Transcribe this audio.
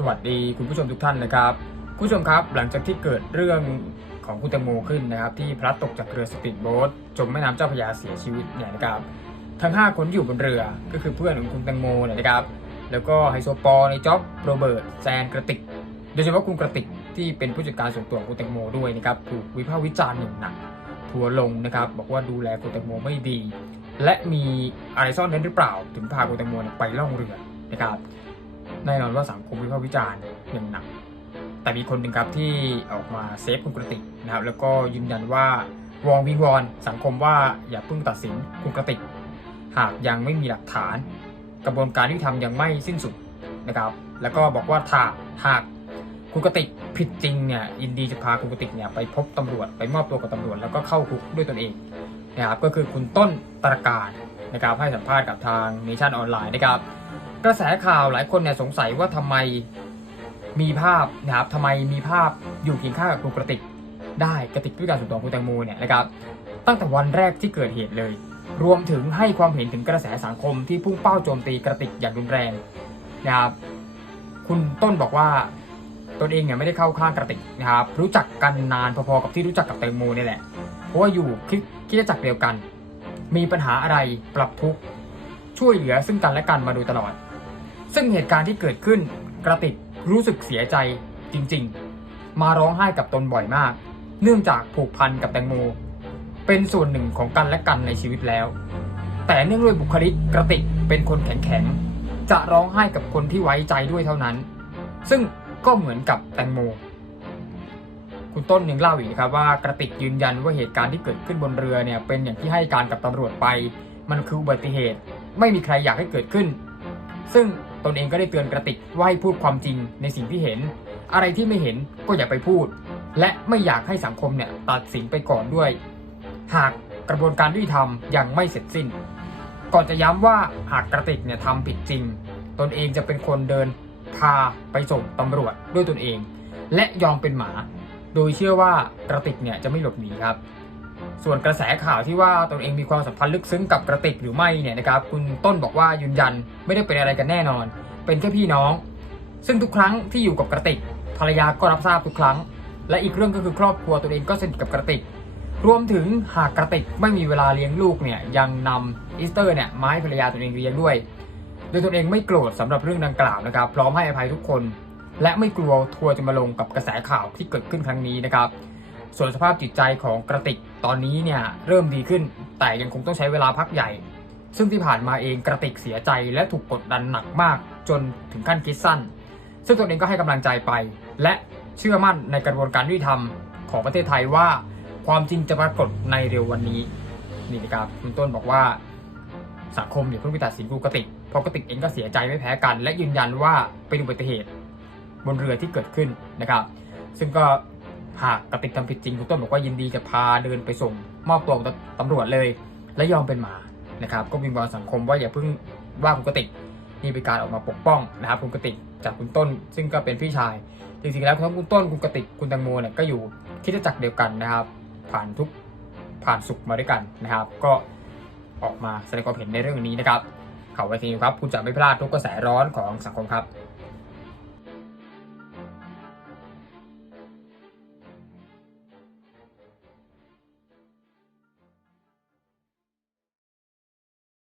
สวัสดีคุณผู้ชมทุกท่านนะครับ คุณผู้ชมครับหลังจากที่เกิดเรื่องของคุณแตงโมขึ้นนะครับ ที่พลัดตกจากเรือสปีดโบ๊ทจมแม่น้ำเจ้าพระยาเสียชีวิตเนี่ยนะครับทั้ง 5 คนที่อยู่บนเรือก็คือเพื่อนของคุณแตงโมเนี่ยนะครับ แล้วก็ไฮโซปอในจ็อบโรเบิร์ตแซนกระติก โดยเฉพาะคุณกระติกที่เป็นผู้จัดการส่วนตัวของคุณแตงโมด้วยนะครับถูกวิพากษ์วิจารณ์อย่างหนักทัวลงนะครับบอกว่าดูแลคุณแตงโมไม่ดี และมีอะไรซ่อนเร้นหรือเปล่า ถึงพาคุณแตงโมไปล่องเรือนะครับ แน่นอนว่าสังคมวิพากษ์วิจารณ์อย่างหนัก แต่มีคนหนึ่งครับที่ออกมาเซฟคุณกระติกนะครับแล้วก็ยืนยันว่าวองวิงวอนสังคมว่าอย่าเพิ่งตัดสินคุณกระติก หากยังไม่มีหลักฐาน กระบวนการยุติธรรมยังไม่สิ้นสุดนะครับ แล้วก็บอกว่าถ้าหากคุณกติกผิดจริงเนี่ยยินดีจะพาคุณกติกเนี่ยไปพบตำรวจไปมอบตัวกับตำรวจแล้วก็เข้าคุกด้วยตนเองนะครับก็คือคุณต้นตรการนะครับให้สัมภาษณ์กับทางเนชั่นออนไลน์นะครับ กระแสข่าวหลายคนเนี่ยสงสัยว่าทำไมมีภาพนะครับทำไมมีภาพอยู่เคียงข้างกับคุณกระติกได้กระติกผู้จัดการส่วนตัวของคุณแตงโมเนี่ยนะครับตั้งแต่วันแรกที่เกิดเหตุเลย รวมถึงให้ความเห็นถึงกระแสสังคมที่พุ่งเป้าโจมตีกระติกอย่างรุนแรงนะครับคุณต้นบอกว่าตนเองเนี่ยไม่ได้เข้าข้างกระติกนะครับรู้จักกันนานพอๆกับที่รู้จักกับแตงโมนี่แหละเพราะว่าอยู่คิดคิดจักเดียวกัน มีปัญหาอะไรปรับทุกช่วยเหลือซึ่งกันและกันมาโดยตลอด ซึ่งเหตุการณ์ที่เกิดขึ้นกระติกรู้สึกเสียใจจริงๆ มาร้องไห้กับตนบ่อยมาก เนื่องจากผูกพันกับแตงโม เป็นส่วนหนึ่งของกันและกันในชีวิตแล้ว แต่เนื่องด้วยบุคลิกกระติกเป็นคนแข็งๆ จะร้องไห้กับคนที่ไว้ใจด้วยเท่านั้น ซึ่งก็เหมือนกับแตงโม คุณต้นยังเล่าอีกนะครับว่ากระติกยืนยันว่าเหตุการณ์ที่เกิดขึ้นบนเรือเนี่ยเป็นอย่างที่ให้การกับตำรวจไป มันคืออุบัติเหตุ ไม่มีใครอยากให้เกิดขึ้น ซึ่ง ตนเองก็ได้เตือนกระติกว่าให้พูดความจริงในสิ่งที่เห็น อะไรที่ไม่เห็นก็อย่าไปพูด และไม่อยากให้สังคมเนี่ยตัดสินไปก่อนด้วย หากกระบวนการยุติธรรมยังไม่เสร็จสิ้น ก่อนจะย้ำว่าหากกระติกเนี่ยทำผิดจริง ตนเองจะเป็นคนเดินพาไปส่งตำรวจด้วยตนเอง และยอมเป็นหมา โดยเชื่อว่ากระติกเนี่ยจะไม่หลบหนีครับ ส่วนกระแสข่าวที่ว่าตนเองมีความสัมพันธ์ลึกซึ้งกับกระติกหรือไม่เนี่ยนะครับคุณต้นบอกว่ายืนยันไม่ได้เป็นอะไรกันแน่นอน เป็นแค่พี่น้อง ซึ่งทุกครั้งที่อยู่กับกระติกภรรยาก็รับทราบทุกครั้ง และอีกเรื่องก็คือครอบครัวตัวเองก็สนิทกับกระติก รวมถึงหากกระติกไม่มีเวลาเลี้ยงลูกเนี่ยยังนำอีสเตอร์เนี่ยมาให้ภรรยาตัวเองเลี้ยงด้วย โดยตนเองไม่โกรธสำหรับเรื่องดังกล่าวนะครับพร้อมให้อภัยทุกคน และไม่กลัวทัวร์จะมาลงกับกระแสข่าวที่เกิดขึ้นครั้งนี้นะครับ ส่วนสภาพจิตใจของกระติกตอนนี้เนี่ยเริ่มดีขึ้น แต่ยังคงต้องใช้เวลาพักใหญ่ ซึ่งที่ผ่านมาเองกระติกเสียใจและถูกกดดันหนักมาก จนถึงขั้นคิดสั้น ซึ่งตนเองก็ให้กำลังใจไป และเชื่อมั่นในกระบวนการยุติธรรมของประเทศไทยว่า ความจริงจะปรากฏในเร็ววันนี้นี่นะครับคุณต้นบอกว่าสังคมอย่าเพิ่งไปตัดสินกูกระติกเพราะกระติกเองก็เสียใจไม่แพ้กัน และยืนยันว่าเป็นอุบัติเหตุบนเรือที่เกิดขึ้นนะครับ ซึ่งก็ หากกระติกทำผิดจริงคุณต้นบอกว่ายินดีจะพาเดินไปส่ง มอบตัวกับตำรวจเลย และยอมเป็นหมานะครับ ก็วิงวอนสังคมว่าอย่าเพิ่งว่าคุณกระติกนี่เป็นการออกมาปกป้องนะครับคุณกระติกจากคุณต้น ซึ่งก็เป็นพี่ชายจริงๆแล้วทั้งคุณต้นคุณกระติกคุณแตงโมเนี่ยก็อยู่คิดจักรเดียวกันนะครับ ผ่านทุกผ่านสุขมาด้วยกันนะครับ ก็ออกมาแสดงความเห็นในเรื่องนี้นะครับข่าวไวทีครับคุณจะไม่พลาดทุกกระแสร้อนของสังคมครับ